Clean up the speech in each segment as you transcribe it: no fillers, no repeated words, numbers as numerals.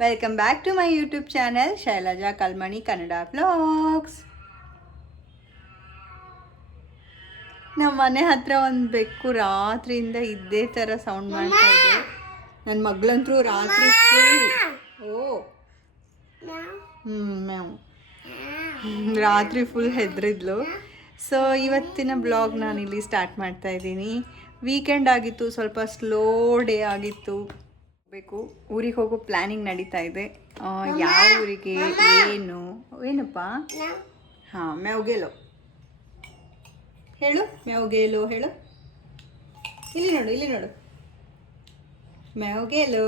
Welcome back to my YouTube channel Shailaja Kalmani Kannada vlogs. ನಮ್ಮ ಮನೆ ಹತ್ರ ಒಂದು ಬೆಕ್ಕು ರಾತ್ರಿಯಿಂದ ಇದ್ದೇ ಥರ ಸೌಂಡ್ ಮಾಡ್ತಾ ಇದೆ. ನನ್ನ ಮಗಳಂತರೂ ರಾತ್ರಿ ಫುಲ್ ರಾತ್ರಿ ಫುಲ್ ಹೆದರಿದ್ಲು. ಸೊ ಇವತ್ತಿನ ಬ್ಲಾಗ್ ನಾನಿಲ್ಲಿ ಸ್ಟಾರ್ಟ್ ಮಾಡ್ತಾ ಇದ್ದೀನಿ. ವೀಕೆಂಡ್ ಆಗಿತ್ತು, ಸ್ವಲ್ಪ ಸ್ಲೋ ಡೇ ಆಗಿತ್ತು. ಊರಿಗೆ ಹೋಗೋ ಪ್ಲ್ಯಾನಿಂಗ್ ನಡೀತಾ ಇದೆ. ಯಾವ ಊರಿಗೆ, ಏನಪ್ಪ? ಹಾಂ, ಮ್ಯಾವ್ಗೇಲೋ ಹೇಳು, ಮ್ಯಾವ್ಗೇಲೋ ಹೇಳು. ಇಲ್ಲಿ ನೋಡು ಮ್ಯಾವ್ಗೇಲೋ.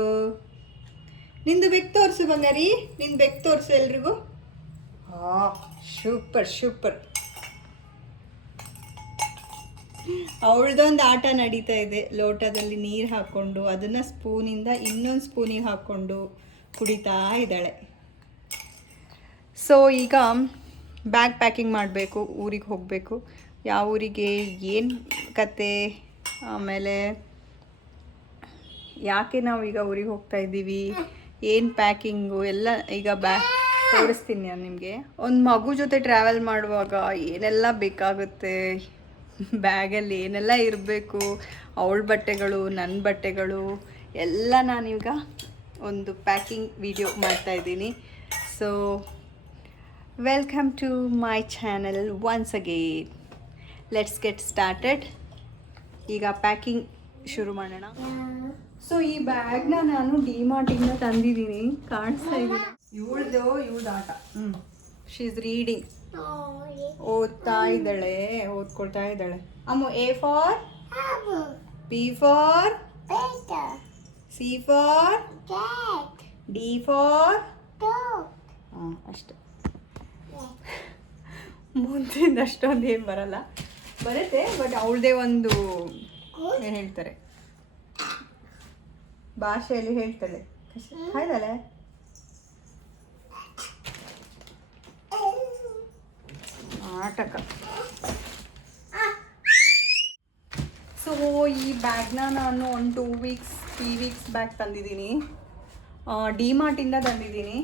ನಿಂದು ಬೆಕ್ಕು ತೋರಿಸು ಬಂಗಾರಿ, ನಿಂದು ಬೆಕ್ಕು ತೋರಿಸು ಎಲ್ರಿಗೂ. ಸೂಪರ್. ಅವಳದೊಂದು ಆಟ ನಡೀತಾ ಇದೆ. ಲೋಟದಲ್ಲಿ ನೀರು ಹಾಕ್ಕೊಂಡು ಅದನ್ನು ಸ್ಪೂನಿಂದ ಇನ್ನೊಂದು ಸ್ಪೂನಿಗೆ ಹಾಕ್ಕೊಂಡು ಕುಡಿತಾ ಇದ್ದಾಳೆ. ಸೊ ಈಗ ಬ್ಯಾಗ್ ಪ್ಯಾಕಿಂಗ್ ಮಾಡಬೇಕು, ಊರಿಗೆ ಹೋಗಬೇಕು. ಯಾವ ಊರಿಗೆ, ಏನು ಕತೆ, ಆಮೇಲೆ ಯಾಕೆ ನಾವು ಈಗ ಊರಿಗೆ ಹೋಗ್ತಾ ಇದ್ದೀವಿ, ಏನು ಪ್ಯಾಕಿಂಗು ಎಲ್ಲ ಈಗ ತೋರಿಸ್ತೀನಿ ನಾನು ನಿಮಗೆ. ಒಂದು ಮಗು ಜೊತೆ ಟ್ರಾವೆಲ್ ಮಾಡುವಾಗ ಏನೆಲ್ಲ ಬೇಕಾಗುತ್ತೆ, ಬ್ಯಾಗಲ್ಲಿ ಏನೆಲ್ಲ ಇರಬೇಕು, ಅವಳ ಬಟ್ಟೆಗಳು, ನನ್ನ ಬಟ್ಟೆಗಳು ಎಲ್ಲ ನಾನೀಗ ಒಂದು ಪ್ಯಾಕಿಂಗ್ ವಿಡಿಯೋ ಮಾಡ್ತಾಯಿದ್ದೀನಿ. So welcome to my channel once again. Let's get started. ಈಗ ಪ್ಯಾಕಿಂಗ್ ಶುರು ಮಾಡೋಣ. ಸೊ ಈ ಬ್ಯಾಗ್ನ ನಾನು ಡಿಮಾರ್ಟಿಂದ ತಂದಿದ್ದೀನಿ, ಕಾಣಿಸ್ತಾ ಇದ್ದೀನಿ. ಇವಳ್ದು ಆಟ. ಶಿ ಈಸ್ ರೀಡಿಂಗ್, ಓದ್ಕೊಳ್ತಾ ಇದ್ದಾಳೆ. ಅಮ್ಮ, A for B for C for D for. ಅಷ್ಟೆ, ಮುಂದಿಂದ ಅಷ್ಟೊಂದು ಏನು ಬರಲ್ಲ, ಬರುತ್ತೆ. ಬಟ್ ಅವಳದೇ ಒಂದು ಏನು ಹೇಳ್ತಾರೆ, ಭಾಷೆಯಲ್ಲಿ ಹೇಳ್ತಾಳೆ. ಹಾಯ್ದಳೆ. ನಾಟಕ. ಸೊ ಈ ಬ್ಯಾಗ್ನ ನಾನು ಒಂದು 3 ವೀಕ್ಸ್ ಬ್ಯಾಗ್ ತಂದಿದ್ದೀನಿ. ಡಿಮಾರ್ಟಿಂದ ತಂದಿದ್ದೀನಿ.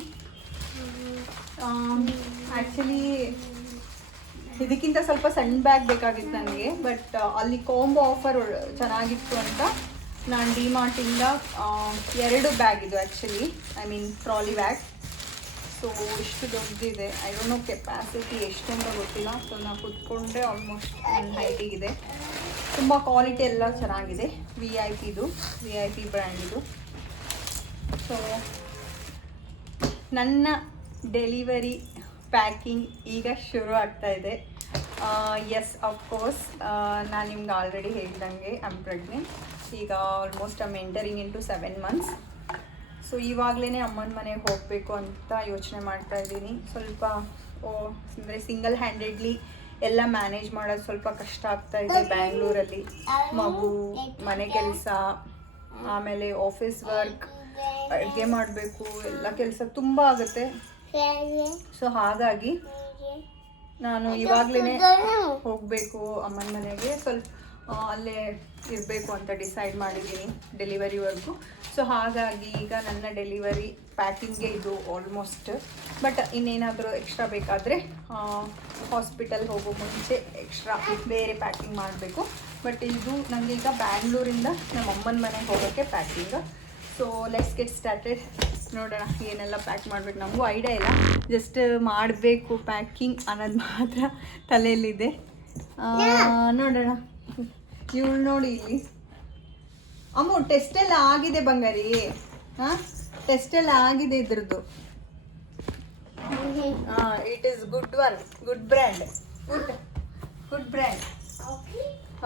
ಆ್ಯಕ್ಚುಲಿ ಇದಕ್ಕಿಂತ ಸ್ವಲ್ಪ ಸಣ್ಣ ಬ್ಯಾಗ್ ಬೇಕಾಗಿತ್ತು ನನಗೆ, ಬಟ್ ಅಲ್ಲಿ ಕಾಂಬೋ ಆಫರ್ ಚೆನ್ನಾಗಿತ್ತು ಅಂತ ನಾನು ಡಿಮಾರ್ಟಿಂದ 2 ಬ್ಯಾಗ್ ಇದು actually, I mean trolley bag. So ಇಷ್ಟು ದೊಡ್ಡದಿದೆ. ಐ ಡೋಂಟ್ ನೋ ಕೆಪಾಸಿಟಿ ಎಷ್ಟು ಅಂತ ಗೊತ್ತಿಲ್ಲ. ಸೊ ನಾನು ಕುತ್ಕೊಂಡ್ರೆ ಆಲ್ಮೋಸ್ಟ್ ನನ್ನ ಹೈಟಿಗಿದೆ. ತುಂಬ ಕ್ವಾಲಿಟಿ ಎಲ್ಲ ಚೆನ್ನಾಗಿದೆ. ವಿ ಐ ಪಿ ಬ್ರ್ಯಾಂಡ್ ಇದು. ಸೊ ನನ್ನ ಡೆಲಿವರಿ ಪ್ಯಾಕಿಂಗ್ ಈಗ ಶುರು ಆಗ್ತಾ ಇದೆ. ಎಸ್, ಅಫ್ಕೋರ್ಸ್ ನಾನು ನಿಮ್ಗೆ ಆಲ್ರೆಡಿ ಹೇಳ್ದಂಗೆ ಐ ಆಮ್ ಪ್ರೆಗ್ನೆಂಟ್. ಈಗ almost I am entering into 7 months. So ಇವಾಗಲೇ ಅಮ್ಮನ ಮನೆಗೆ ಹೋಗಬೇಕು ಅಂತ ಯೋಚನೆ ಮಾಡ್ತಾ ಇದ್ದೀನಿ. ಸ್ವಲ್ಪ ಅಂದರೆ ಸಿಂಗಲ್ ಹ್ಯಾಂಡೆಡ್ಲಿ ಎಲ್ಲ ಮ್ಯಾನೇಜ್ ಮಾಡೋದು ಸ್ವಲ್ಪ ಕಷ್ಟ ಆಗ್ತಾ ಇದೆ ಬ್ಯಾಂಗ್ಳೂರಲ್ಲಿ. ಮಗು, ಮನೆ ಕೆಲಸ, ಆಮೇಲೆ ಆಫೀಸ್ ವರ್ಕ್, ಅಡುಗೆ ಮಾಡಬೇಕು, ಎಲ್ಲ ಕೆಲಸ ತುಂಬ ಆಗುತ್ತೆ. ಸೊ ಹಾಗಾಗಿ ನಾನು ಇವಾಗಲೇ ಹೋಗಬೇಕು ಅಮ್ಮನ ಮನೆಗೆ. ಸ್ವಲ್ಪ ಅಲ್ಲೇ ಇರಬೇಕು ಅಂತ ಡಿಸೈಡ್ ಮಾಡಿದ್ದೀನಿ ಡೆಲಿವರಿವರೆಗೂ. ಸೊ ಹಾಗಾಗಿ ಈಗ ನನ್ನ ಡೆಲಿವರಿ ಪ್ಯಾಕಿಂಗ್ಗೆ ಇದು ಆಲ್ಮೋಸ್ಟ್. ಬಟ್ ಇನ್ನೇನಾದರೂ ಎಕ್ಸ್ಟ್ರಾ ಬೇಕಾದರೆ ಹಾಸ್ಪಿಟಲ್ ಹೋಗೋ ಮುಂಚೆ ಎಕ್ಸ್ಟ್ರಾ ಬೇರೆ ಪ್ಯಾಕಿಂಗ್ ಮಾಡಬೇಕು. ಬಟ್ ಇದು ನನಗೆ ಈಗ ಬ್ಯಾಂಗ್ಳೂರಿಂದ ನಮ್ಮ ಅಮ್ಮನ ಮನೆಗೆ ಹೋಗೋಕ್ಕೆ packing. So let's get started. ನೋಡೋಣ ಏನೆಲ್ಲ ಪ್ಯಾಕ್ ಮಾಡಬೇಕು. ನಮಗೂ ಐಡಿಯಾ ಇಲ್ಲ, ಜಸ್ಟ್ ಮಾಡಬೇಕು ಪ್ಯಾಕಿಂಗ್ ಅನ್ನೋದು ಮಾತ್ರ ತಲೆಯಲ್ಲಿದೆ. ನೋಡೋಣ. ಇವಳು ನೋಡಿ ಇಲ್ಲಿ. ಅಮ್ಮ, ಟೆಸ್ಟ್ ಎಲ್ಲ ಆಗಿದೆ ಬಂಗಾರಿ. ಹಾಂ, ಟೆಸ್ಟ್ ಎಲ್ಲ ಆಗಿದೆ ಇದ್ರದ್ದು. It is good one, good brand.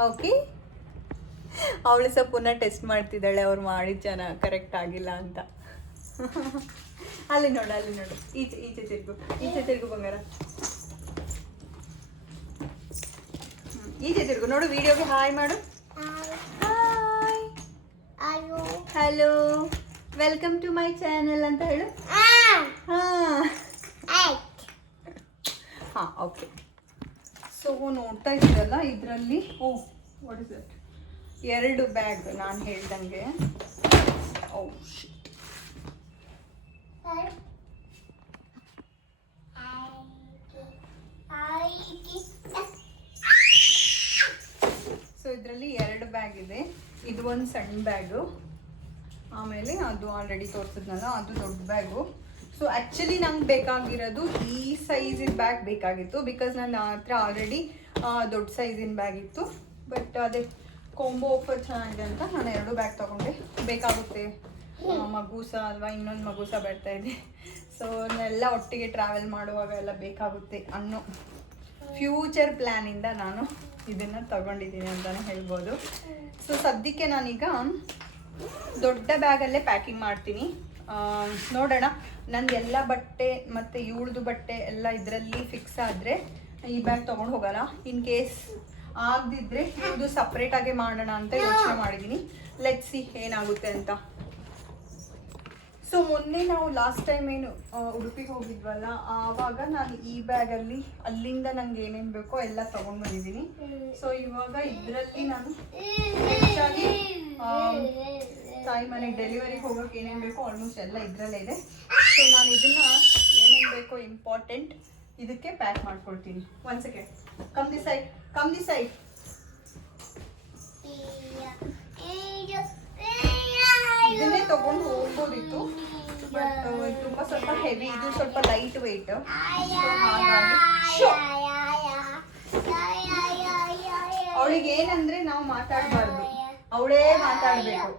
Okay. ಅವಳು ಸಹ ಪುನಃ ಟೆಸ್ಟ್ ಮಾಡ್ತಿದ್ದಾಳೆ, ಅವ್ರು ಮಾಡಿದ ಚೆನ್ನಾಗಿ ಕರೆಕ್ಟ್ ಆಗಿಲ್ಲ ಅಂತ. ಅಲ್ಲಿ ನೋಡು. ಈಚೆ ತಿರುಗು ಬಂಗಾರ. ಈಚೆ ತಿರುಗು ನೋಡು. ವಿಡಿಯೋಗೆ ಹಾಯ್ ಮಾಡು. Hi, hello, welcome to my channel ಅಂತ ಹೇಳು. ಹಾಂ, ಓಕೆ. ಸೊ ನೋಡ್ತಾ ಇದ್ದೀರಲ್ಲ, ಇದರಲ್ಲಿ ವಾಟ್ ಇಸ್ ದಟ್, 2 ಬ್ಯಾಗ್ ನಾನು ಹೇಳ್ದಂಗೆ. ಸೊ ಇದರಲ್ಲಿ 2 ಬ್ಯಾಗ್ ಇದೆ. ಇದು ಒಂದು ಸಣ್ಣ ಬ್ಯಾಗು, ಆಮೇಲೆ ಅದು ಆಲ್ರೆಡಿ ತೋರಿಸಿದ್ನಲ್ಲ ಅದು ದೊಡ್ಡ ಬ್ಯಾಗು. ಸೊ ಆ್ಯಕ್ಚುಲಿ ನಂಗೆ ಬೇಕಾಗಿರೋದು ಈ ಸೈಜಿನ ಬ್ಯಾಗ್ ಬೇಕಾಗಿತ್ತು, ಬಿಕಾಸ್ ನನ್ನ ಹತ್ರ ಆಲ್ರೆಡಿ ದೊಡ್ಡ ಸೈಜಿನ ಬ್ಯಾಗ್ ಇತ್ತು. ಬಟ್ ಅದೇ ಕಾಂಬೋ ಆಫರ್ ಚೆನ್ನಾಗಿದೆ ಅಂತ ನಾನು 2 ಬ್ಯಾಗ್ ತೊಗೊಂಡೆ. ಬೇಕಾಗುತ್ತೆ, ಮಗೂಸ ಅಲ್ವಾ, ಇನ್ನೊಂದು ಮಗೂಸ ಬರ್ತಾ ಇದೆ. ಸೊ ಎಲ್ಲ ಒಟ್ಟಿಗೆ ಟ್ರಾವೆಲ್ ಮಾಡುವಾಗ ಎಲ್ಲ ಬೇಕಾಗುತ್ತೆ ಅನ್ನೋ ಫ್ಯೂಚರ್ ಪ್ಲ್ಯಾನಿಂದ ನಾನು ಇದನ್ನು ತಗೊಂಡಿದ್ದೀನಿ ಅಂತಲೇ ಹೇಳ್ಬೋದು. ಸೊ ಸದ್ಯಕ್ಕೆ ನಾನೀಗ ದೊಡ್ಡ ಬ್ಯಾಗಲ್ಲೇ ಪ್ಯಾಕಿಂಗ್ ಮಾಡ್ತೀನಿ. ನೋಡೋಣ, ನಂದೆಲ್ಲ ಬಟ್ಟೆ ಮತ್ತು ಇವಳದು ಬಟ್ಟೆ ಎಲ್ಲ ಇದರಲ್ಲಿ ಫಿಕ್ಸ್ ಆದರೆ ಈ ಬ್ಯಾಗ್ ತೊಗೊಂಡು ಹೋಗೋಲ್ಲ. ಇನ್ ಕೇಸ್ ಆಗದಿದ್ದರೆ ಇದು ಸಪ್ರೇಟಾಗೆ ಮಾಡೋಣ ಅಂತ ಯೋಚನೆ ಮಾಡಿದ್ದೀನಿ. ಲೆಟ್ಸ್ ಸಿ ಏನಾಗುತ್ತೆ ಅಂತ. ಸೊ ಮೊನ್ನೆ ನಾವು ಲಾಸ್ಟ್ ಟೈಮ್ ಏನು ಉಡುಪಿಗೆ ಹೋಗಿದ್ವಲ್ಲ, ಆವಾಗ ನಾನು ಈ ಬ್ಯಾಗಲ್ಲಿ ಅಲ್ಲಿಂದ ನಂಗೆ ಏನೇನು ಬೇಕೋ ಎಲ್ಲ ತೊಗೊಂಡು ಬಂದಿದ್ದೀನಿ. ಸೊ ಇವಾಗ ಇದರಲ್ಲಿ ನಾನು ಹೆಚ್ಚಾಗಿ ತಾಯಿ ಮನೆಗೆ ಡೆಲಿವರಿಗೆ ಹೋಗೋಕೆ ಏನೇನು ಬೇಕೋ ಆಲ್ಮೋಸ್ಟ್ ಎಲ್ಲ ಇದರಲ್ಲೇ ಇದೆ. ಸೊ ನಾನು ಇದನ್ನು ಏನೇನು ಬೇಕೋ ಇಂಪಾರ್ಟೆಂಟ್ ಇದಕ್ಕೆ ಪ್ಯಾಕ್ ಮಾಡ್ಕೊಳ್ತೀನಿ. 1 ಸೆಕೆಂಡ್, ಕಮ್ ದಿ ಸೈಡ್. ಇದನ್ನೇ ತಗೊಂಡು ಹೋಗ್ಬೋದಿತ್ತು, ಬಟ್ ತುಂಬ ಸ್ವಲ್ಪ ಹೆವಿ, ಇದು ಸ್ವಲ್ಪ ಲೈಟ್ ವೆಯ್ಟ್. ಅವಳಿಗೆ ಏನಂದ್ರೆ ನಾವು ಮಾತಾಡಬಾರ್ದು, ಅವಳೇ ಮಾತಾಡಬೇಕು.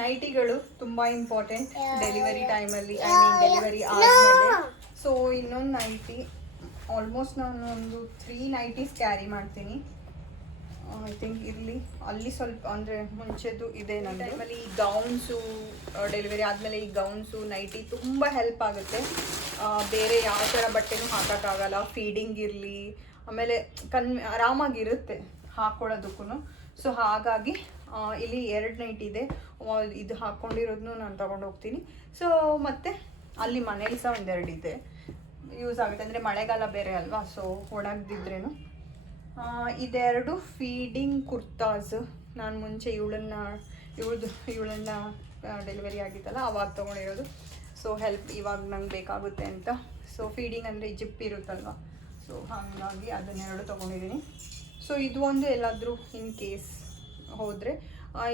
ನೈಟಿಗಳು ತುಂಬ ಇಂಪಾರ್ಟೆಂಟ್ ಡೆಲಿವರಿ ಟೈಮಲ್ಲಿ, ಐ ಮೀನ್ ಡೆಲಿವರಿ ಆದಮೇಲೆ. ಸೊ ಇನ್ನೊಂದು ನೈಟಿ, ಆಲ್ಮೋಸ್ಟ್ ನಾನು ಒಂದು 3 ನೈಟೀಸ್ ಕ್ಯಾರಿ ಮಾಡ್ತೀನಿ. ಐ ಥಿಂಕ್ ಇಲ್ಲಿ ಅಲ್ಲಿ ಸ್ವಲ್ಪ ಅಂದರೆ ಮುಂಚೆದು ಇದೆ ನನ್ನ ಟೈಮಲ್ಲಿ. ಈ ಗೌನ್ಸು ಡೆಲಿವರಿ ಆದಮೇಲೆ ಈ ಗೌನ್ಸು ನೈಟಿ ತುಂಬ ಹೆಲ್ಪ್ ಆಗುತ್ತೆ. ಬೇರೆ ಯಾವ ಥರ ಬಟ್ಟೆನೂ ಹಾಕೋಕ್ಕಾಗಲ್ಲ, ಫೀಡಿಂಗ್ ಇರಲಿ, ಆಮೇಲೆ ಆರಾಮಾಗಿರುತ್ತೆ ಹಾಕ್ಕೊಳ್ಳೋದಕ್ಕೂ. ಸೊ ಹಾಗಾಗಿ ಇಲ್ಲಿ 2 ನೈಟಿ ಇದೆ. ಇದು ಹಾಕ್ಕೊಂಡಿರೋದನ್ನು ನಾನು ತೊಗೊಂಡು ಹೋಗ್ತೀನಿ. ಸೊ ಮತ್ತು ಅಲ್ಲಿ ಮನೇಲಿ ಸಹ 1-2 ಇದೆ, ಯೂಸ್ ಆಗುತ್ತೆ. ಅಂದರೆ ಮಳೆಗಾಲ ಬೇರೆ ಅಲ್ವಾ, ಸೊ ಒಣಗದಿದ್ರೇನು. ಇದೆರಡು ಫೀಡಿಂಗ್ ಕುರ್ತಾಸ್. ನಾನು ಮುಂಚೆ ಇವಳನ್ನ ಡೆಲಿವರಿ ಆಗಿತ್ತಲ್ಲ ಅವಾಗ ತೊಗೊಂಡಿರೋದು. ಸೊ ಹೆಲ್ಪ್ ಇವಾಗ ನಂಗೆ ಬೇಕಾಗುತ್ತೆ ಅಂತ. ಸೊ ಫೀಡಿಂಗ್ ಅಂದರೆ ಜಿಪ್ ಇರುತ್ತಲ್ವ, ಸೊ ಹಾಗಾಗಿ ಅದನ್ನೆರಡು ತೊಗೊಂಡಿದ್ದೀನಿ. ಸೊ ಇದು ಒಂದು ಎಲ್ಲಾದರೂ ಇನ್ ಕೇಸ್ ಹೋದರೆ,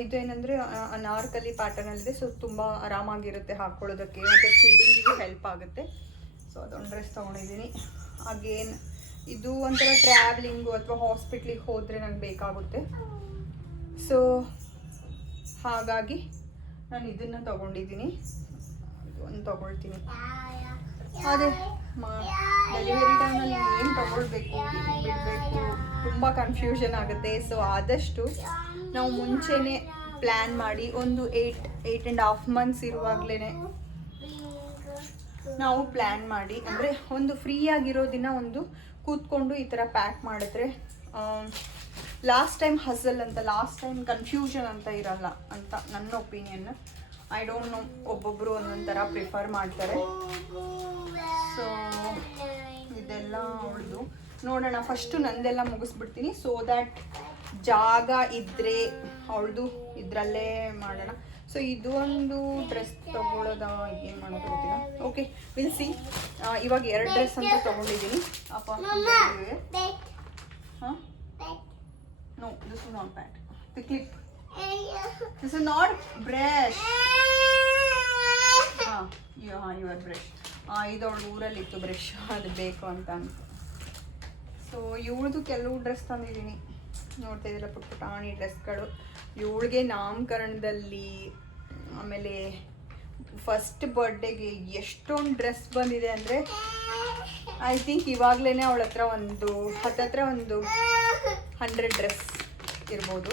ಇದು ಏನಂದರೆ ಅನಾರ್ಕಲಿ ಪ್ಯಾಟರ್ನಲ್ಲಿದೆ. ಸೊ ತುಂಬ ಆರಾಮಾಗಿರುತ್ತೆ ಹಾಕ್ಕೊಳ್ಳೋದಕ್ಕೆ, ಮತ್ತು ಫೀಡಿಂಗಿಗೂ ಹೆಲ್ಪ್ ಆಗುತ್ತೆ. ಸೊ ಅದೊಂದು ಡ್ರೆಸ್ ತೊಗೊಂಡಿದ್ದೀನಿ. ಅಗೇನ್ ಇದು ಒಂಥರ ಟ್ರಾವೆಲಿಂಗು ಅಥವಾ ಹಾಸ್ಪಿಟ್ಲಿಗೆ ಹೋದರೆ ನಂಗೆ ಬೇಕಾಗುತ್ತೆ. ಸೊ ಹಾಗಾಗಿ ನಾನು ಇದನ್ನು ತೊಗೊಂಡಿದ್ದೀನಿ. ಒಂದು ತೊಗೊಳ್ತೀನಿ. ಅದೇ ಡೆಲಿವರಿ ಟೈಮಲ್ಲಿ ಏನು ತೊಗೊಳ್ಬೇಕು ಬಿಡಬೇಕು ತುಂಬ ಕನ್ಫ್ಯೂಷನ್ ಆಗುತ್ತೆ. ಸೊ ಆದಷ್ಟು ನಾವು ಮುಂಚೆನೇ ಪ್ಲ್ಯಾನ್ ಮಾಡಿ ಒಂದು 8.5 ಮಂತ್ಸ್ ಇರುವಾಗಲೇ ನಾವು ಪ್ಲ್ಯಾನ್ ಮಾಡಿ, ಅಂದರೆ ಒಂದು ಫ್ರೀ ಆಗಿರೋ ದಿನ ಒಂದು ಕೂತ್ಕೊಂಡು ಈ ಥರ ಪ್ಯಾಕ್ ಮಾಡಿದ್ರೆ ಲಾಸ್ಟ್ ಟೈಮ್ ಹಸಲ್ ಅಂತ, ಲಾಸ್ಟ್ ಟೈಮ್ ಕನ್ಫ್ಯೂಷನ್ ಅಂತ ಇರಲ್ಲ ಅಂತ ನನ್ನ ಒಪಿನಿಯನ್. ಐ ಡೋಂಟ್ ನೋ, ಒಬ್ಬೊಬ್ಬರು ಒಂದೊಂದು ಥರ ಪ್ರಿಫರ್ ಮಾಡ್ತಾರೆ. ಸೊ ಇದೆಲ್ಲ ಅವಳದು ನೋಡೋಣ. ಫಸ್ಟು ನಂದೆಲ್ಲ ಮುಗಿಸ್ಬಿಡ್ತೀನಿ, ಸೊ ದ್ಯಾಟ್ ಜಾಗ ಇದ್ದರೆ ಅವಳದು ಇದರಲ್ಲೇ ಮಾಡೋಣ. ಸೊ ಇದು ಒಂದು ಡ್ರೆಸ್ ತೊಗೊಳ್ಳೋದ, ಏನು ಮಾಡೋದು ಗೊತ್ತಿಲ್ಲ. Okay, will see. ಇವಾಗ 2 ಡ್ರೆಸ್ ಅಂತ ತೊಗೊಂಡಿದ್ದೀನಿ. ಅಪ್ಪ ಹಾಂ, no, this is not pat, the clip, this is not brush. ಹಾಂ, ಯುವರ್ ಬ್ರಷ್. ಇದು ಅವಳು ಊರಲ್ಲಿತ್ತು ಬ್ರಷ್, ಅದು ಬೇಕು ಅಂತ ಅಂತ. ಸೊ ಇವಳದು ಕೆಲವು ಡ್ರೆಸ್ ತಂದಿದ್ದೀನಿ, ನೋಡ್ತಾ ಇದ್ದೀರ, ಪುಟ್ಟ ಪುಟಾಣಿ ಡ್ರೆಸ್ಗಳು. ಇವಳಿಗೆ ನಾಮಕರಣದಲ್ಲಿ, ಆಮೇಲೆ ಫಸ್ಟ್ ಬರ್ಡೇಗೆ ಎಷ್ಟೊಂದು ಡ್ರೆಸ್ ಬಂದಿದೆ ಅಂದರೆ ಐ ಥಿಂಕ್ ಇವಾಗಲೇ ಅವಳ ಹತ್ರ ಒಂದು ಹತ್ತತ್ರ ಒಂದು 100 ಡ್ರೆಸ್ ಇರ್ಬೋದು.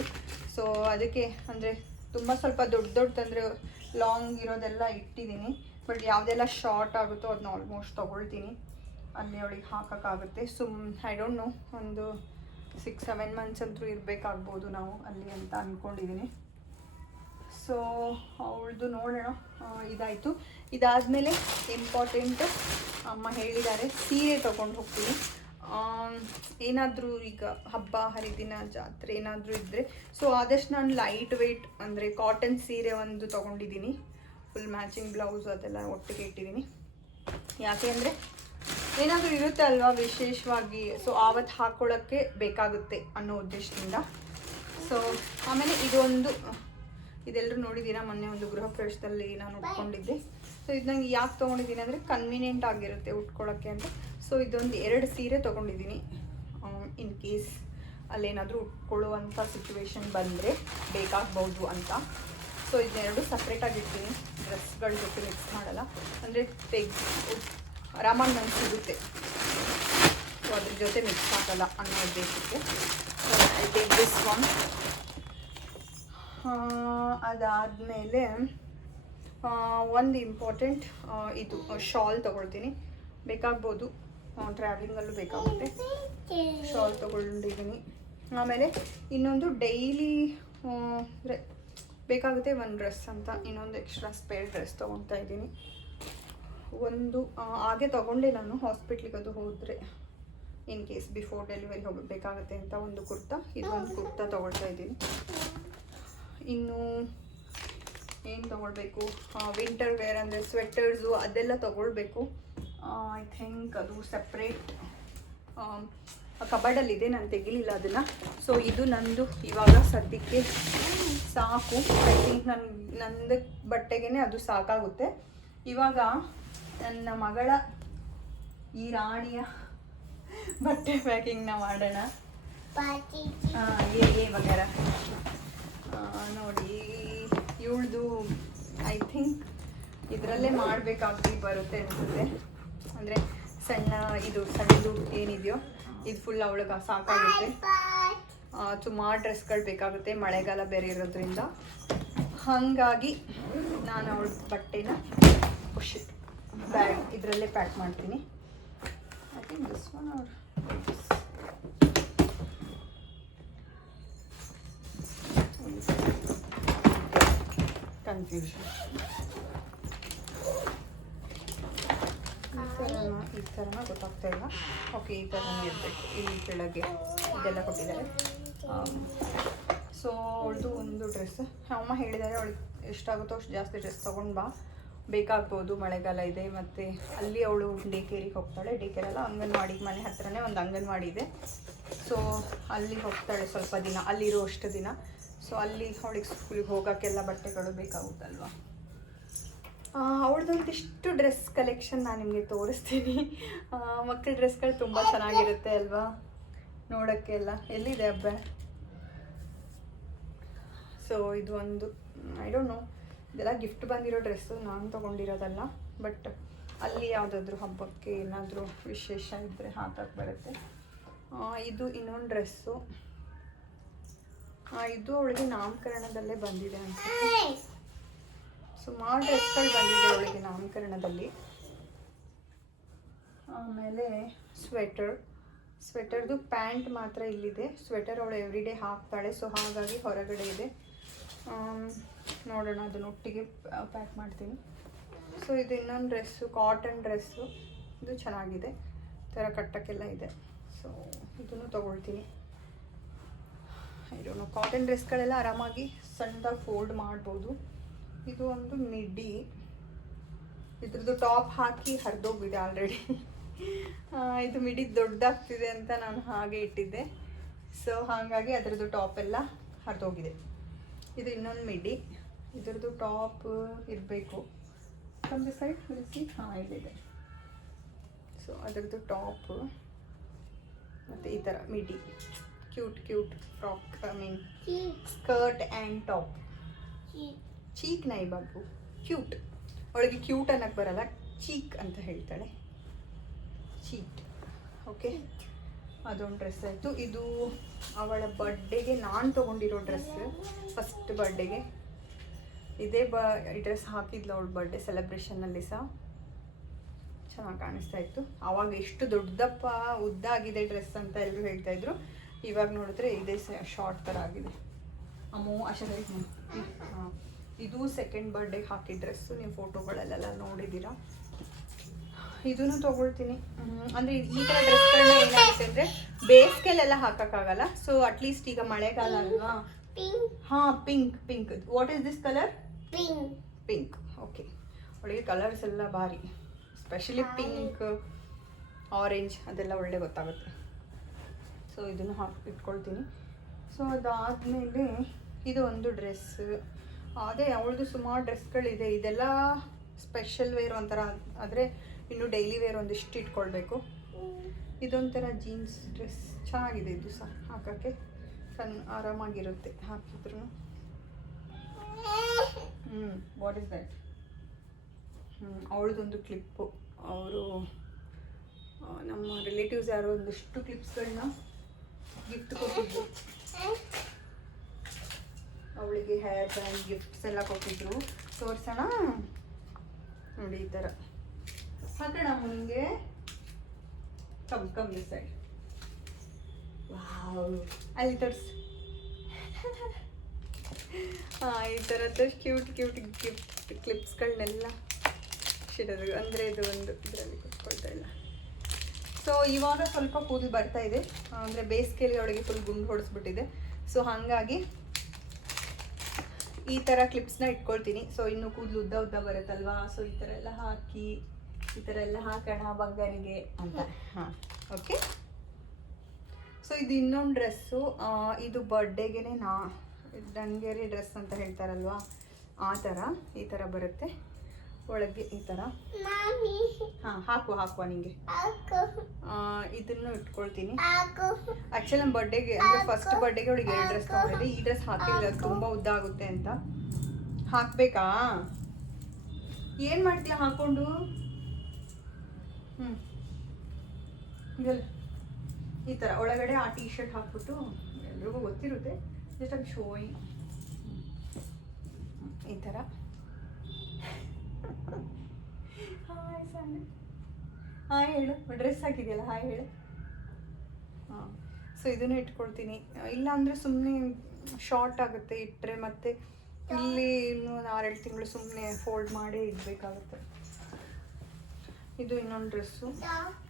ಸೊ ಅದಕ್ಕೆ ಅಂದರೆ ತುಂಬ ಸ್ವಲ್ಪ ದೊಡ್ಡದಂದರೆ ಲಾಂಗ್ ಇರೋದೆಲ್ಲ ಇಟ್ಟಿದ್ದೀನಿ. ಬಟ್ ಯಾವುದೆಲ್ಲ ಶಾರ್ಟ್ ಆಗುತ್ತೋ ಅದನ್ನ ಆಲ್ಮೋಸ್ಟ್ ತೊಗೊಳ್ತೀನಿ, ಅಲ್ಲಿ ಅವಳಿಗೆ ಹಾಕೋಕ್ಕಾಗುತ್ತೆ. ಐ ಡೋಂಟ್ ನೋ, ಒಂದು 6-7 ಮಂತ್ಸ್ ಅಂತೂ ಇರಬೇಕಾಗ್ಬೋದು ನಾವು ಅಲ್ಲಿ ಅಂತ ಅಂದ್ಕೊಂಡಿದ್ದೀನಿ. ಸೊ ಅವಳದು ನೋಡೋಣ. ಇದಾಯಿತು. ಇದಾದಮೇಲೆ ಇಂಪಾರ್ಟೆಂಟು ಅಮ್ಮ ಹೇಳಿದ್ದಾರೆ, ಸೀರೆ ತೊಗೊಂಡು ಹೋಗ್ತೀನಿ. ಏನಾದರೂ ಈಗ ಹಬ್ಬ ಹರಿದಿನ ಜಾತ್ರೆ ಏನಾದರೂ ಇದ್ದರೆ ಸೊ ಆದಷ್ಟು ನಾನು ಲೈಟ್ ವೆಯ್ಟ್ ಅಂದರೆ ಕಾಟನ್ ಸೀರೆ ಒಂದು ತೊಗೊಂಡಿದ್ದೀನಿ. ಫುಲ್ ಮ್ಯಾಚಿಂಗ್ ಬ್ಲೌಸ್ ಅದೆಲ್ಲ ಒಟ್ಟಿಗೆ ಇಟ್ಟಿದ್ದೀನಿ. ಯಾಕೆ ಅಂದರೆ ಏನಾದರೂ ಇರುತ್ತೆ ಅಲ್ವಾ ವಿಶೇಷವಾಗಿ, ಸೊ ಆವತ್ತು ಹಾಕ್ಕೊಳ್ಳೋಕ್ಕೆ ಬೇಕಾಗುತ್ತೆ ಅನ್ನೋ ಉದ್ದೇಶದಿಂದ. ಸೊ ಆಮೇಲೆ ಇದೆಲ್ಲರೂ ನೋಡಿದ್ದೀರಾ, ಮೊನ್ನೆ ಒಂದು ಗೃಹ ಪ್ರವೇಶದಲ್ಲಿ ನಾನು ಉಟ್ಕೊಂಡಿದ್ದೆ. ಸೊ ಇದು ನಂಗೆ ಯಾಕೆ ತೊಗೊಂಡಿದ್ದೀನಿ ಅಂದರೆ ಕನ್ವೀನಿಯೆಂಟ್ ಆಗಿರುತ್ತೆ ಉಟ್ಕೊಳ್ಳೋಕ್ಕೆ ಅಂತ. ಸೊ ಇದೊಂದು 2 ಸೀರೆ ತೊಗೊಂಡಿದ್ದೀನಿ, ಇನ್ ಕೇಸ್ ಅಲ್ಲೇನಾದರೂ ಉಟ್ಕೊಳ್ಳುವಂಥ ಸಿಚುವೇಶನ್ ಬಂದರೆ ಬೇಕಾಗ್ಬೋದು ಅಂತ. ಸೊ ಇದನ್ನೆರಡು ಸಪ್ರೇಟಾಗಿ ಇಡ್ತೀನಿ, ಡ್ರೆಸ್ಗಳ ಜೊತೆ ಮಿಕ್ಸ್ ಮಾಡಲ್ಲ, ಅಂದರೆ ಆರಾಮಾಗಿ ನಂಗೆ ಸಿಗುತ್ತೆ. ಸೊ ಅದ್ರ ಜೊತೆ ಮಿಕ್ಸ್ ಆಗಲ್ಲ ಅನ್ನೋ ಉದ್ದೇಶಕ್ಕೆ. So I take this one. ಅದಾದಮೇಲೆ ಒಂದು ಇಂಪಾರ್ಟೆಂಟ್ ಇದು ಶಾಲ್ ತೊಗೊಳ್ತೀನಿ, ಬೇಕಾಗ್ಬೋದು, ಟ್ರಾವೆಲಿಂಗಲ್ಲೂ ಬೇಕಾಗುತ್ತೆ. ಶಾಲ್ ತೊಗೊಂಡಿದ್ದೀನಿ. ಆಮೇಲೆ ಇನ್ನೊಂದು ಡೈಲಿ ಬೇಕಾಗುತ್ತೆ ಒಂದು ಡ್ರೆಸ್ ಅಂತ, ಇನ್ನೊಂದು ಎಕ್ಸ್ಟ್ರಾ ಸ್ಪೇರ್ ಡ್ರೆಸ್ ತೊಗೊಳ್ತಾ ಇದ್ದೀನಿ. ಒಂದು ಹಾಗೆ ತೊಗೊಂಡೆ ನಾನು ಹಾಸ್ಪಿಟ್ಲಿಗೆ ಅದು ಹೋದರೆ ಇನ್ ಕೇಸ್ ಬಿಫೋರ್ ಡೆಲಿವರಿ ಹೋಗಬೇಕಾಗುತ್ತೆ ಅಂತ ಒಂದು ಕುರ್ತಾ, ಇದೊಂದು ಕುರ್ತಾ ತೊಗೊಳ್ತಾ ಇದ್ದೀನಿ. ಇನ್ನು ಏನು ತೊಗೊಳ್ಬೇಕು, ವಿಂಟರ್ ವೇರ್ ಅಂದರೆ ಸ್ವೆಟರ್ಸು ಅದೆಲ್ಲ ತೊಗೊಳ್ಬೇಕು. ಐ ಥಿಂಕ್ ಅದು ಸಪ್ರೇಟ್ ಕಬರ್ಡಲ್ಲಿದೆ, ನಾನು ತೆಗಿಲಿಲ್ಲ ಅದನ್ನು. ಸೊ ಇದು ನಂದು ಇವಾಗ ಸದ್ಯಕ್ಕೆ ಸಾಕು. ಐ ಥಿಂಕ್ ನಂದು ಬಟ್ಟೆಗೆ ಅದು ಸಾಕಾಗುತ್ತೆ. ಇವಾಗ ನನ್ನ ಮಗಳ ಈ ರಾಣಿಯ ಬಟ್ಟೆ ಪ್ಯಾಕಿಂಗ್ನ ಮಾಡೋಣ. ವಗೇರ ನೋಡಿ, ಇವಳ್ದು ಐ ಥಿಂಕ್ ಇದರಲ್ಲೇ ಮಾಡಬೇಕಾಗಿ ಬರುತ್ತೆ ಅನಿಸುತ್ತೆ. ಅಂದರೆ ಸಣ್ಣದು ಏನಿದೆಯೋ ಇದು ಫುಲ್ ಅವಳಿಗೆ ಸಾಕಾಗುತ್ತೆ. ಸುಮಾರು ಡ್ರೆಸ್ಗಳು ಬೇಕಾಗುತ್ತೆ, ಮಳೆಗಾಲ ಬೇರೆ ಇರೋದ್ರಿಂದ. ಹಾಗಾಗಿ ನಾನು ಅವಳ ಬಟ್ಟೆನ ಬ್ಯಾಗ್ ಇದರಲ್ಲೇ ಪ್ಯಾಕ್ ಮಾಡ್ತೀನಿ. I think this one are confusion. ಈ ಥರನ ಗೊತ್ತಾಗ್ತಾ ಇಲ್ಲ. ಓಕೆ, ಈ ಥರನೇ ಇರಬೇಕು. ಇಲ್ಲಿ ಕೆಳಗೆ ಇದೆಲ್ಲ ಕೊಟ್ಟಿದ್ದಾರೆ. ಸೊ ಅವಳದು ಒಂದು ಡ್ರೆಸ್ ಅಮ್ಮ ಹೇಳಿದ್ದಾರೆ, ಅವಳಿಗೆ ಎಷ್ಟಾಗುತ್ತೋ ಅಷ್ಟು ಜಾಸ್ತಿ ಡ್ರೆಸ್ ತೊಗೊಂಡು ಬಾ, ಬೇಕಾಗ್ಬೋದು, ಮಳೆಗಾಲ ಇದೆ. ಮತ್ತು ಅಲ್ಲಿ ಅವಳು ಡೇ ಕೇರಿಗೆ ಹೋಗ್ತಾಳೆ. ಡೇ ಕೇರಲ್ಲ, ಅಂಗನವಾಡಿ ಮನೆ ಹತ್ರನೇ ಒಂದು ಅಂಗನವಾಡಿ ಇದೆ. ಸೊ ಅಲ್ಲಿ ಹೋಗ್ತಾಳೆ ಸ್ವಲ್ಪ ದಿನ, ಅಲ್ಲಿರೋ ಅಷ್ಟು ದಿನ. ಸೊ ಅಲ್ಲಿ ಅವಳಿಗೆ ಸ್ಕೂಲಿಗೆ ಹೋಗೋಕ್ಕೆಲ್ಲ ಬಟ್ಟೆಗಳು ಬೇಕಾಗುತ್ತಲ್ವ. ಅವಳದೊಂದಿಷ್ಟು ಡ್ರೆಸ್ ಕಲೆಕ್ಷನ್ ನಾನು ನಿಮಗೆ ತೋರಿಸ್ತೀನಿ. ಮಕ್ಕಳ ಡ್ರೆಸ್ಗಳು ತುಂಬ ಚೆನ್ನಾಗಿರುತ್ತೆ ಅಲ್ವಾ ನೋಡೋಕ್ಕೆಲ್ಲ. ಎಲ್ಲಿದೆ ಹಬ್ಬ? ಸೊ ಇದು ಒಂದು ಐ ಡೋಂಟ್ ನೋ, ಇದೆಲ್ಲ ಗಿಫ್ಟ್ ಬಂದಿರೋ ಡ್ರೆಸ್ಸು, ನಾನು ತೊಗೊಂಡಿರೋದಲ್ಲ. ಬಟ್ ಅಲ್ಲಿ ಯಾವುದಾದ್ರೂ ಹಬ್ಬಕ್ಕೆ ಏನಾದರೂ ವಿಶೇಷ ಇದ್ದರೆ ಹಾಕಕ್ಕೆ ಬರುತ್ತೆ. ಇದು ಇನ್ನೊಂದು ಡ್ರೆಸ್ಸು, ಇದು ಅವಳಿಗೆ ನಾಮಕರಣದಲ್ಲೇ ಬಂದಿದೆ ಅನ್ಸುತ್ತೆ. ಸುಮಾರು ಡ್ರೆಸ್ಗಳು ಬಂದಿದೆ ಅವಳಿಗೆ ನಾಮಕರಣದಲ್ಲಿ. ಆಮೇಲೆ ಸ್ವೆಟರ್ದು ಪ್ಯಾಂಟ್ ಮಾತ್ರ ಇಲ್ಲಿದೆ. ಸ್ವೆಟರ್ ಅವಳು ಎವ್ರಿಡೇ ಹಾಕ್ತಾಳೆ, ಸೊ ಹಾಗಾಗಿ ಹೊರಗಡೆ ಇದೆ. ನೋಡೋಣ, ಅದನ್ನ ಒಟ್ಟಿಗೆ ಪ್ಯಾಕ್ ಮಾಡ್ತೀನಿ. ಸೊ ಇದು ಇನ್ನೊಂದು ಡ್ರೆಸ್ಸು, ಕಾಟನ್ ಡ್ರೆಸ್ಸು, ಇದು ಚೆನ್ನಾಗಿದೆ, ಥರ ಕಟ್ಟಕ್ಕೆಲ್ಲ ಇದೆ. ಸೊ ಇದನ್ನು ತೊಗೊಳ್ತೀನಿ. ಇದನ್ನು ಕಾಟನ್ ಡ್ರೆಸ್ಗಳೆಲ್ಲ ಆರಾಮಾಗಿ ಸಣ್ಣದಾಗಿ ಫೋಲ್ಡ್ ಮಾಡ್ಬೋದು. ಇದು ಒಂದು ಮಿಡ್ಡಿ, ಇದ್ರದ್ದು ಟಾಪ್ ಹಾಕಿ ಹರಿದೋಗಿದೆ ಆಲ್ರೆಡಿ. ಇದು ಮಿಡಿ ದೊಡ್ಡದಾಗ್ತಿದೆ ಅಂತ ನಾನು ಹಾಗೆ ಇಟ್ಟಿದ್ದೆ. ಸೊ ಹಾಗಾಗಿ ಅದರದ್ದು ಟಾಪ್ ಎಲ್ಲ ಹರಿದೋಗಿದೆ. ಇದು ಇನ್ನೊಂದು ಮಿಡಿ, ಇದ್ರದ್ದು ಟಾಪ್ ಇರಬೇಕು ಕಮ್ಮಿ ಸೈಡ್ ಬಿಡಿಸಿ. ಇಲ್ಲಿದೆ. ಸೊ ಅದರದ್ದು ಟಾಪ್ ಮತ್ತು ಈ ಥರ midi, cute frock, I mean skirt and top. ಚೀಕ್ ನೈ ಬಾಬು, ಕ್ಯೂಟ್. ಅವಳಿಗೆ ಕ್ಯೂಟ್ ಅನ್ನೋಕ್ಕೆ ಬರಲ್ಲ, ಚೀಕ್ ಅಂತ ಹೇಳ್ತಾಳೆ, ಚೀಕ್. ಓಕೆ, ಅದೊಂದು ಡ್ರೆಸ್ ಆಯಿತು. ಇದು ಅವಳ ಬರ್ಡೇಗೆ ನಾನು ತೊಗೊಂಡಿರೋ ಡ್ರೆಸ್, ಫಸ್ಟ್ ಬರ್ಡೇಗೆ ಇದೇ ಈ ಡ್ರೆಸ್ ಹಾಕಿದ್ಲು ಅವಳ ಬರ್ಡೇ ಸೆಲೆಬ್ರೇಷನ್ನಲ್ಲಿ ಸಹ. ಚೆನ್ನಾಗಿ ಕಾಣಿಸ್ತಾ ಇತ್ತು. ಆವಾಗ ಎಷ್ಟು ದೊಡ್ಡದಪ್ಪ ಉದ್ದ ಆಗಿದೆ ಡ್ರೆಸ್ ಅಂತ ಎಲ್ಲರೂ ಹೇಳ್ತಾಯಿದ್ರು. ಇವಾಗ ನೋಡಿದ್ರೆ ಇದೇ ಶಾರ್ಟ್ ಥರ ಆಗಿದೆ. ಇದು ಸೆಕೆಂಡ್ ಬರ್ಡೇಗೆ ಹಾಕಿದ ಡ್ರೆಸ್ಸು, ನೀವು ಫೋಟೋಗಳಲ್ಲೆಲ್ಲ ನೋಡಿದ್ದೀರಾ. ಇದನ್ನು ತೊಗೊಳ್ತೀನಿ. ಅಂದರೆ ಈ ಥರ ಡ್ರೆಸ್ಗಳನ್ನ ಏನಾಗುತ್ತೆ ಅಂದರೆ ಬೇಸಿಗೆಲೆಲ್ಲ ಹಾಕೋಕ್ಕಾಗಲ್ಲ. ಸೊ ಅಟ್ಲೀಸ್ಟ್ ಈಗ ಮಳೆಗಾಲ ಅಲ್ವಾ. ಹಾಂ, pink. What is this colour? Pink. Okay, ಒಳಗೆ ಕಲರ್ಸ್ ಎಲ್ಲ ಭಾರಿ, ಸ್ಪೆಷಲಿ ಪಿಂಕ್, ಆರೆಂಜ್ ಅದೆಲ್ಲ ಒಳ್ಳೆ ಗೊತ್ತಾಗುತ್ತೆ. ಸೊ ಇದನ್ನು ಇಟ್ಕೊಳ್ತೀನಿ. ಸೊ ಅದಾದಮೇಲೆ ಇದು ಒಂದು ಡ್ರೆಸ್. ಅದೇ ಅವಳದು ಸುಮಾರು ಡ್ರೆಸ್ಗಳಿದೆ. ಇದೆಲ್ಲ ಸ್ಪೆಷಲ್ ವೇರ್ ಒಂಥರ, ಆದರೆ ಇನ್ನು ಡೈಲಿ ವೇರ್ ಒಂದಿಷ್ಟು ಇಟ್ಕೊಳ್ಬೇಕು. ಇದೊಂಥರ ಜೀನ್ಸ್ ಡ್ರೆಸ್, ಚೆನ್ನಾಗಿದೆ ಇದು ಸಹ ಹಾಕೋಕ್ಕೆ, ಆರಾಮಾಗಿರುತ್ತೆ ಹಾಕಿದ್ರು. What is that? ಅವಳದೊಂದು ಕ್ಲಿಪ್ಪು, ಅವರು ನಮ್ಮ ರಿಲೇಟಿವ್ಸ್ ಯಾರೋ ಒಂದಿಷ್ಟು ಕ್ಲಿಪ್ಸ್ಗಳನ್ನ ಗಿಫ್ಟ್ ಕೊಟ್ಟಿದ್ರು. ಅವಳಿಗೆ ಹೇರ್ ಬ್ಯಾಂಡ್ ಗಿಫ್ಟ್ಸ್ ಎಲ್ಲ ಕೊಟ್ಟಿದ್ರು. ತೋರ್ಸೋಣ ನೋಡಿ, ಈ ಥರ ಹಾಕೋಣ ನಿಮಗೆ. ಕಮ್ಮಿ ಸೈಡ್. ವಾವ್, ಅಲ್ಲಿ ತೋರಿಸಿ. ಈ ಥರದ್ದು ಕ್ಯೂಟ್ ಗಿಫ್ಟ್ ಕ್ಲಿಪ್ಸ್ಗಳನ್ನೆಲ್ಲ ಶಿಡೋದು. ಅಂದರೆ ಇದು ಒಂದು ಇದರಲ್ಲಿ ಕುತ್ಕೊಳ್ತಾ ಇಲ್ಲ. ಸೊ ಇವಾಗ ಸ್ವಲ್ಪ ಕೂದಲು ಬರ್ತಾ ಇದೆ, ಅಂದರೆ ಬೇಸಿಗೆಯಲ್ಲಿ ಅವಳಿಗೆ ಫುಲ್ ಗುಂಡು ಹೊಡೆಸ್ಬಿಟ್ಟಿದೆ. ಸೊ ಹಾಗಾಗಿ ಈ ಥರ ಕ್ಲಿಪ್ಸ್ನ ಇಟ್ಕೊಳ್ತೀನಿ. ಸೊ ಇನ್ನು ಕೂದಲು ಉದ್ದ ಬರುತ್ತಲ್ವಾ. ಸೊ ಈ ಥರ ಎಲ್ಲ ಹಾಕಿ, ಈ ಥರ ಎಲ್ಲ ಹಾಕೋಣ ಬಂಗಾರಿಗೆ ಅಂತ. ಹಾಂ, ಓಕೆ. ಸೊ ಇದು ಇನ್ನೊಂದು ಡ್ರೆಸ್ಸು. ಇದು ಬರ್ಡೇಗೆ ದಂಗೇರಿ ಡ್ರೆಸ್ ಅಂತ ಹೇಳ್ತಾರಲ್ವಾ, ಆ ಥರ ಈ ಥರ ಬರುತ್ತೆ ಒಳಗೆ ಈ ಥರ. ಹಾಂ, ಹಾಕುವ ನಿಮಗೆ. ಇದನ್ನು ಇಟ್ಕೊಳ್ತೀನಿ. ಆ್ಯಕ್ಚುಲಿ ನಮ್ಮ ಬರ್ಡೇಗೆ, ಅಂದರೆ ಫಸ್ಟ್ ಬರ್ಡೇಗೆ ಅವಳಿಗೆ 2 ಡ್ರೆಸ್ ತೊಗೊಂಡಿದ್ದೆ. ಈ ಡ್ರೆಸ್ ಹಾಕಿಲ್ಲ, ತುಂಬ ಉದ್ದ ಆಗುತ್ತೆ ಅಂತ. ಹಾಕಬೇಕಾ? ಏನು ಮಾಡ್ತೀಯ ಹಾಕ್ಕೊಂಡು? ಇದಲ್ಲ ಈ ಥರ ಒಳಗಡೆ ಆ ಟೀ ಶರ್ಟ್ ಹಾಕ್ಬಿಟ್ಟು, ಎಲ್ರಿಗೂ ಗೊತ್ತಿರುತ್ತೆ, ಜಸ್ಟ್ ಅದು ಶೋಯಿಂಗ್ ಈ ಥರ. ಹಾಯ್ ಸಣ್ಣ, ಹಾಯ್ ಹೇಳು. ಡ್ರೆಸ್ ಹಾಕಿದೆಯಲ್ಲ, ಹಾಯ್ ಹೇಳು. ಹಾಂ, ಸೊ ಇದನ್ನು ಇಟ್ಕೊಳ್ತೀನಿ. ಇಲ್ಲ ಅಂದರೆ ಸುಮ್ಮನೆ ಶಾರ್ಟ್ ಆಗುತ್ತೆ ಇಟ್ಟರೆ, ಮತ್ತು ಇಲ್ಲಿ ಇನ್ನೂ 6-7 ತಿಂಗಳು ಸುಮ್ಮನೆ ಫೋಲ್ಡ್ ಮಾಡಿ ಇಡಬೇಕಾಗುತ್ತೆ. ಇದು ಇನ್ನೊಂದು ಡ್ರೆಸ್ಸು.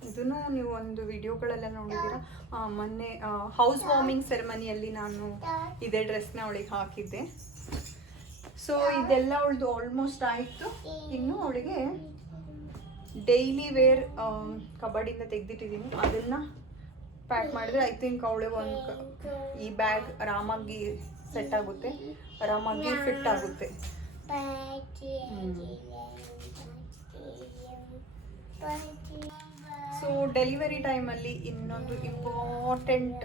ಇದನ್ನು ನೀವು ಒಂದು ವಿಡಿಯೋಗಳೆಲ್ಲ ನೋಡಿದ್ದೀರಾ. ಮೊನ್ನೆ ಹೌಸ್ ವಾರ್ಮಿಂಗ್ ಸೆರೆಮನಿಯಲ್ಲಿ ನಾನು ಇದೇ ಡ್ರೆಸ್ನ ಅವಳಿಗೆ ಹಾಕಿದ್ದೆ. ಸೊ ಇದೆಲ್ಲ ಅವಳದು ಆಲ್ಮೋಸ್ಟ್ ಆಯಿತು. ಇನ್ನು ಅವಳಿಗೆ ಡೈಲಿ ವೇರ್ ಕಬಾರ್ಡಿಂದ ತೆಗೆದಿಟ್ಟಿದ್ದೀನಿ. ಅದನ್ನು ಪ್ಯಾಕ್ ಮಾಡಿದ್ರೆ ಐ ಥಿಂಕ್ ಅವಳಿಗೆ ಈ ಬ್ಯಾಗ್ ಆರಾಮಾಗಿ ಸೆಟ್ ಆಗುತ್ತೆ, ಆರಾಮಾಗಿ ಫಿಟ್ ಆಗುತ್ತೆ. ಸೊ ಡೆಲಿವರಿ ಟೈಮಲ್ಲಿ ಇನ್ನೊಂದು ಇಂಪಾರ್ಟೆಂಟ್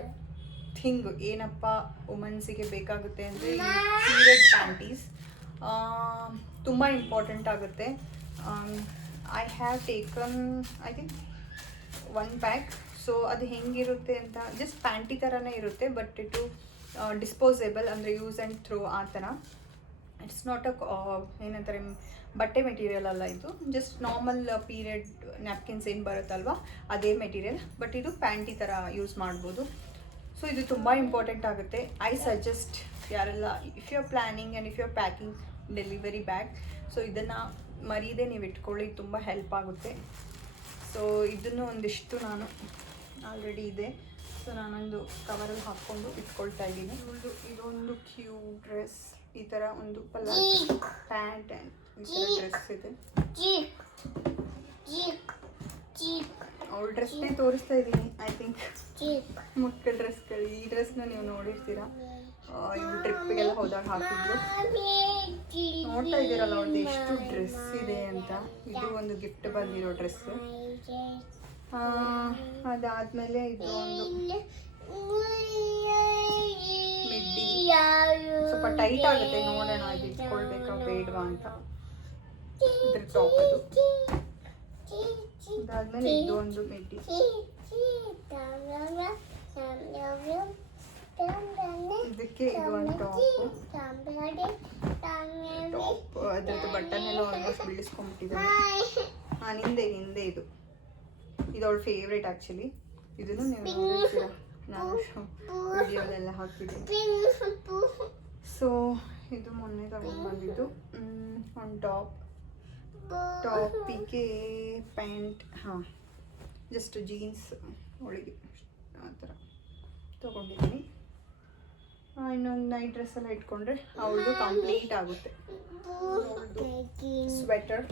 ಥಿಂಗ್ ಏನಪ್ಪ ವುಮೆನ್ಸಿಗೆ ಬೇಕಾಗುತ್ತೆ ಅಂದರೆ ಪೀರಿಯಡ್ ಪ್ಯಾಂಟೀಸ್. ತುಂಬ ಇಂಪಾರ್ಟೆಂಟ್ ಆಗುತ್ತೆ. I have taken I think 1 bag. So ಅದು ಹೆಂಗಿರುತ್ತೆ ಅಂತ, ಜಸ್ಟ್ ಪ್ಯಾಂಟಿ ಥರನೇ ಇರುತ್ತೆ, ಬಟ್ ಇದು ಡಿಸ್ಪೋಸೇಬಲ್, ಅಂದರೆ ಯೂಸ್ ಆ್ಯಂಡ್ ಥ್ರೋ ಆ ಥರ. ಇಟ್ಸ್ ನಾಟ್ ಏನಂತಾರೆ ಬಟ್ಟೆ ಮೆಟೀರಿಯಲ್ ಅಲ್ಲ ಇದು, ಜಸ್ಟ್ ನಾರ್ಮಲ್ ಪೀರಿಯಡ್ ನ್ಯಾಪ್ಕಿನ್ಸ್ ಏನು ಬರುತ್ತಲ್ವ ಅದೇ ಮೆಟೀರಿಯಲ್, ಬಟ್ ಇದು ಪ್ಯಾಂಟಿ ಥರ ಯೂಸ್ ಮಾಡ್ಬೋದು. ಸೊ ಇದು ತುಂಬ ಇಂಪಾರ್ಟೆಂಟ್ ಆಗುತ್ತೆ. ಐ ಸಜೆಸ್ಟ್ ಯಾರೆಲ್ಲ, if you are planning and if you are packing delivery bag, so ಇದನ್ನು ಮರೀದೆ ನೀವು ಇಟ್ಕೊಳ್ಳಿ, ತುಂಬ ಹೆಲ್ಪ್ ಆಗುತ್ತೆ. ಸೊ ಇದನ್ನು ಒಂದಿಷ್ಟು ನಾನು ಆಲ್ರೆಡಿ ಇದೆ, ಸೊ ನಾನೊಂದು ಕವರಲ್ಲಿ ಹಾಕ್ಕೊಂಡು ಇಟ್ಕೊಳ್ತಾ ಇದ್ದೀನಿ. ಇದೊಂದು ಕ್ಯೂಟ್ ಡ್ರೆಸ್, ಈ ಥರ ಒಂದು ಪ್ಯಾಂಟ್ ಆ್ಯಂಡ್ ಡ್ರೆಸ್ ಇದೆ. ಅವಳ ಡ್ರೆಸ್ನೇ ತೋರಿಸ್ತಾ ಇದ್ದೀನಿ. ಐ ಥಿಂಕ್ ಮಕ್ಕಳ ಡ್ರೆಸ್ಗಳು, ಈ ಡ್ರೆಸ್ನ ನೀವು ನೋಡಿರ್ತೀರಾ, ಇವು ಟ್ರಿಪ್ಪಿಗೆಲ್ಲ ಹೋದಾಗ ಹಾಕಿದ್ರು. ನೋಡ್ತಾ ಇದ್ದೀರಲ್ಲ ಅವ್ರದ್ದು ಎಷ್ಟು ಡ್ರೆಸ್ ಇದೆ ಅಂತ. ಇದು ಒಂದು ಗಿಫ್ಟ್ ಬಂದಿರೋ ಡ್ರೆಸ್. ಅದಾದಮೇಲೆ ಇದು ಒಂದು ಮಿಡ್ಡಿ, ಸ್ವಲ್ಪ ಟೈಟ್ ಆಗುತ್ತೆ, ನೋಡೋಣ ಇದು ಇಟ್ಕೊಳ್ಬೇಕಾ ಬೇಡವಾ ಅಂತ. ಇದ್ರ ಟಾಪ್ ಅದು. ಅದಾದ್ಮೇಲೆ ಇದು ಒಂದು ಮಿಡ್ಡಿ, ಇದಕ್ಕೆ ಇದು ಒಂದು ಟಾಪ್. ಅದ್ರದ್ದು ಬಟನ್ ಎಲ್ಲ ಆಲ್ಮೋಸ್ಟ್ ಬೀಳಿಸ್ಕೊಂಡ್ಬಿಟ್ಟಿದ್ದಾರೆ. ನಿಂದೆ ಇದು ಅವಳ ಫೇವ್ರೇಟ್ ಆ್ಯಕ್ಚುಲಿ. ಇದನ್ನು ನೀವು ನೋಡಿರ್ತೀರ, ನಾನು ವಿಡಿಯೋಲೆಲ್ಲ ಹಾಕಿದ್ದೀನಿ. ಸೊ ಇದು ಮೊನ್ನೆ ತಗೊಂಡು ಬಂದಿದ್ದು ಒಂದು ಟಾಪ್. ಟಾಪಿಗೆ ಪ್ಯಾಂಟ್, ಹಾಂ ಜಸ್ಟ್ ಜೀನ್ಸ್ ಒಳಗೆ ಆ ಥರ ತೊಗೊಂಡಿದ್ದೀನಿ. ಇನ್ನೊಂದು ನೈಟ್ ಡ್ರೆಸ್ ಎಲ್ಲ ಇಟ್ಕೊಂಡ್ರೆ ಅವಳದು ಕಂಪ್ಲೀಟ್ ಆಗುತ್ತೆ. ಸ್ವೆಟರ್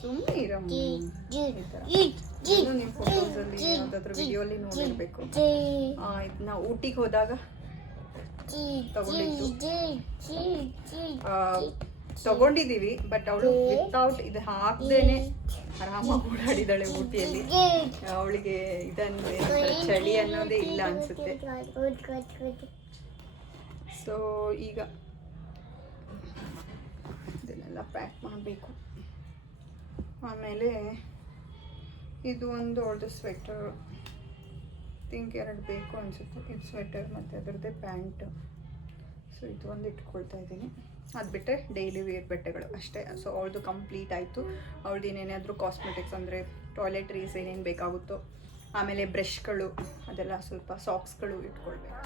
ಸುಮ್ಮನೆ ಇರಮ್ಮ ಈ ಥರ. ಇದು ನೀವು ಫೋಟೋಸಲ್ಲಿ ಯಾವುದಾದ್ರೂ ವಿಡಿಯೋಲಿ ನೋಡಿರಬೇಕು. ಇದನ್ನ ಊಟಿಗೆ ಹೋದಾಗ ತಗೊಂಡಿದ್ದೀವಿ, ಬಟ್ ಅವಳು ವಿತೌಟ್ ಇದು ಹಾಕ್ದೇನೆ ಆರಾಮಾಗಿ ಓಡಾಡಿದ್ದಾಳೆ ಊಟಿಯಲ್ಲಿ. ಅವಳಿಗೆ ಇದನ್ನು ಚಳಿ ಅನ್ನೋದೇ ಇಲ್ಲ ಅನಿಸುತ್ತೆ. ಸೊ ಈಗ ಇದನ್ನೆಲ್ಲ ಪ್ಯಾಕ್ ಮಾಡಬೇಕು. ಆಮೇಲೆ ಇದು ಒಂದು ಅವಳದು ಸ್ವೆಟರ್, ಥಿಂಕ್ 2 ಬೇಕು ಅನಿಸುತ್ತೆ. ಇದು ಸ್ವೆಟರ್ ಮತ್ತು ಅದರದ್ದೇ ಪ್ಯಾಂಟ್. ಸೊ ಇದು ಒಂದು ಇಟ್ಕೊಳ್ತಾ ಇದ್ದೀನಿ. ಅದು ಬಿಟ್ಟರೆ ಡೈಲಿ ವೇರ್ ಬಟ್ಟೆಗಳು ಅಷ್ಟೇ. ಸೊ ಅವಳದು ಕಂಪ್ಲೀಟ್ ಆಯಿತು. ಅವಳದು ಏನೇನಾದರೂ ಕಾಸ್ಮೆಟಿಕ್ಸ್ ಅಂದರೆ ಟಾಯ್ಲೆಟ್ರೀಸ್ ಏನೇನು ಬೇಕಾಗುತ್ತೋ, ಆಮೇಲೆ ಬ್ರಷ್ಗಳು ಅದೆಲ್ಲ, ಸ್ವಲ್ಪ ಸಾಕ್ಸ್ಗಳು ಇಟ್ಕೊಳ್ಬೇಕು.